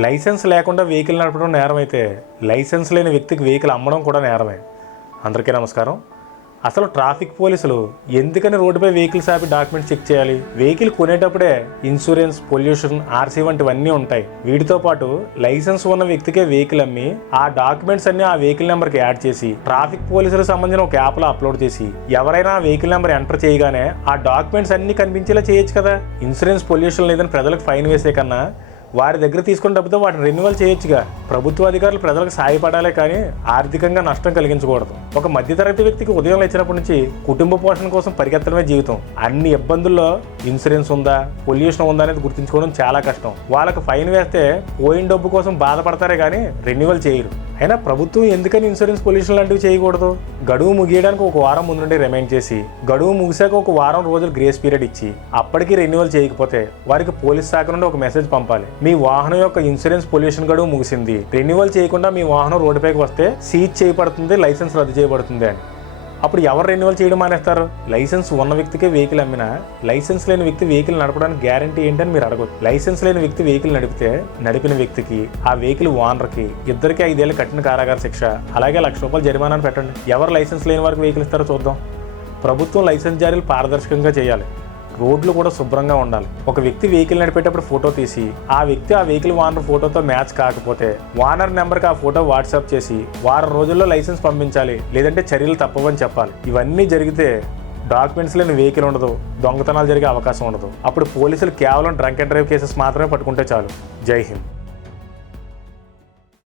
Licence లేకుండా vehicle నడపడం నేరం అయితే లైసెన్స్ లేని వ్యక్తికి వెహికల్ అమ్మడం కూడా నేరమే. అందరికీ నమస్కారం. అసలు ట్రాఫిక్ పోలీసులు ఎందుకని రోడ్డుపై వెహికల్స్ ఆపి డాక్యుమెంట్స్ చెక్ చేయాలి? వెహికల్ కొనేటప్పుడే ఇన్సూరెన్స్, పొల్యూషన్, ఆర్సీ వంటివన్నీ ఉంటాయి. వీటితో పాటు లైసెన్స్ ఉన్న వ్యక్తికే వెహికల్ అమ్మి ఆ డాక్యుమెంట్స్ అన్ని ఆ వెహికల్ నెంబర్కి యాడ్ చేసి ట్రాఫిక్ పోలీసులకు సంబంధించిన ఒక యాప్లో అప్లోడ్ చేసి ఎవరైనా ఆ వెహికల్ నెంబర్ ఎంటర్ చేయగానే ఆ డాక్యుమెంట్స్ అన్ని కనిపించేలా చేయొచ్చు కదా. ఇన్సూరెన్స్, పొల్యూషన్ లేదని ప్రజలకు ఫైన్ వేసే కన్నా వారి దగ్గర తీసుకున్న డబ్బుతో వాటిని రెన్యువల్ చేయొచ్చుగా. ప్రభుత్వ అధికారులు ప్రజలకు సాయపడాలే కానీ ఆర్థికంగా నష్టం కలిగించకూడదు. ఒక మధ్యతరగతి వ్యక్తికి ఉదయం లేచినప్పటి నుంచి కుటుంబ పోషణ కోసం పరిగెత్తడమే జీవితం. అన్ని ఇబ్బందుల్లో ఇన్సూరెన్స్ ఉందా, పొల్యూషన్ ఉందా అనేది గుర్తించుకోవడం చాలా కష్టం. వాళ్ళకు ఫైన్ వేస్తే పోయిన డబ్బు కోసం బాధపడతారే కానీ రెన్యువల్ చేయరు. అయినా ప్రభుత్వం ఎందుకని ఇన్సూరెన్స్, పొల్యూషన్ లాంటివి చేయకూడదు? గడువు ముగియడానికి ఒక వారం ముందు నుండి రిమైండ్ చేసి గడువు ముగిసాక ఒక వారం రోజులు గ్రేస్ పీరియడ్ ఇచ్చి అప్పటికి రెన్యువల్ చేయకపోతే వారికి పోలీస్ శాఖ నుండి ఒక మెసేజ్ పంపాలి. మీ వాహనం యొక్క ఇన్సూరెన్స్, పొల్యూషన్ గడువు ముగిసింది, రెన్యువల్ చేయకుండా మీ వాహనం రోడ్డుపైకి వస్తే సీజ్ చేయబడుతుంది, లైసెన్స్ రద్దు చేయబడుతుంది అని. అప్పుడు ఎవరు రెన్యువల్ చేయడం మానేస్తారు? లైసెన్స్ ఉన్న వ్యక్తికే వెహికల్ అమ్మినా లైసెన్స్ లేని వ్యక్తి వెహికల్ నడపడానికి గ్యారంటీ ఏంటని మీరు అడగొచ్చు. లైసెన్స్ లేని వ్యక్తి వెహికల్ నడిపితే నడిపిన వ్యక్తికి, ఆ వెహికల్ ఓనర్కి ఇద్దరికి 5 ఏళ్ల కఠిన కారాగార శిక్ష, అలాగే ₹1,00,000 జరిమానాను పెట్టండి. ఎవరు లైసెన్స్ లేని వారికి వెహికల్ ఇస్తారో చూద్దాం. ప్రభుత్వం లైసెన్స్ జారీలు పారదర్శకంగా చేయాలి. రోడ్లు కూడా శుభ్రంగా ఉండాలి. ఒక వ్యక్తి వెహికల్ నడిపేటప్పుడు ఫోటో తీసి ఆ వ్యక్తి ఆ వెహికల్ ఓనర్ ఫోటోతో మ్యాచ్ కాకపోతే ఓనర్ నెంబర్కి ఆ ఫోటో వాట్సాప్ చేసి వారం రోజుల్లో లైసెన్స్ పంపించాలి, లేదంటే చర్యలు తప్పవని చెప్పాలి. ఇవన్నీ జరిగితే డాక్యుమెంట్స్ లేని వెహికల్ ఉండదు, దొంగతనాలు జరిగే అవకాశం ఉండదు. అప్పుడు పోలీసులు కేవలం డ్రంక్ అండ్ డ్రైవ్ కేసెస్ మాత్రమే పట్టుకుంటే చాలు. జై హింద్.